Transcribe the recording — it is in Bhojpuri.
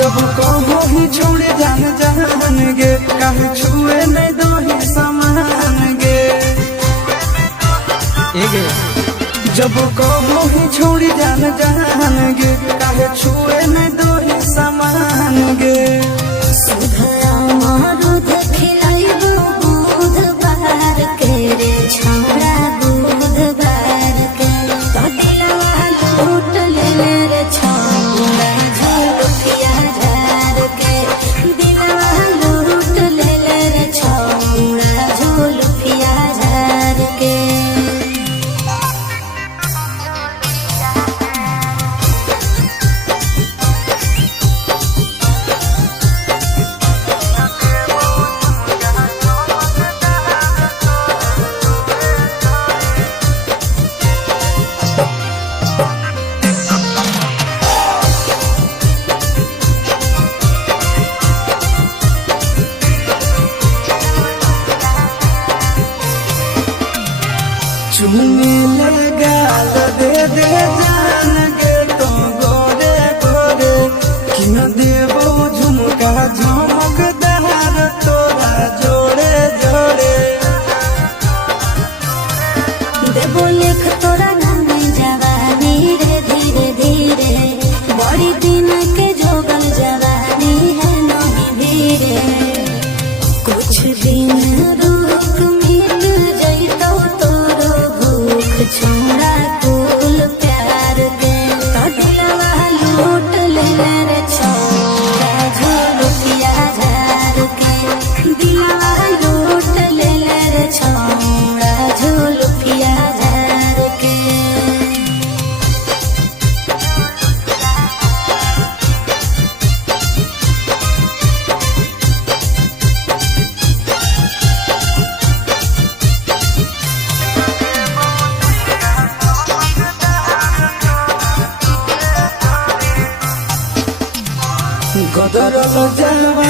जब कहो ही छोड़ जान जान गे कहीं छुए नहीं दो ही समान गे जब कहो ही छोड़ जान जान गे कहीं छुए नहीं दो ही समान गे चुनी लगा दे दे जान गे तो गोरे गोरे कि न देवो झुमका झमकदार तोरा जोड़े जोड़े देवो लिख तोरा नाम जवानी रे धीरे धीरे बड़ी दिन के जोगल जवानी है नहीं धीरे कुछ दिन रुक मिल जइतो छोड़ा कुल प्यार के तो दिलवा लूट ले रे छोड़ा झोलुकिया झार के दिलवा लूट ले रे छोड़ा झोलुकिया झार के गदरल जावा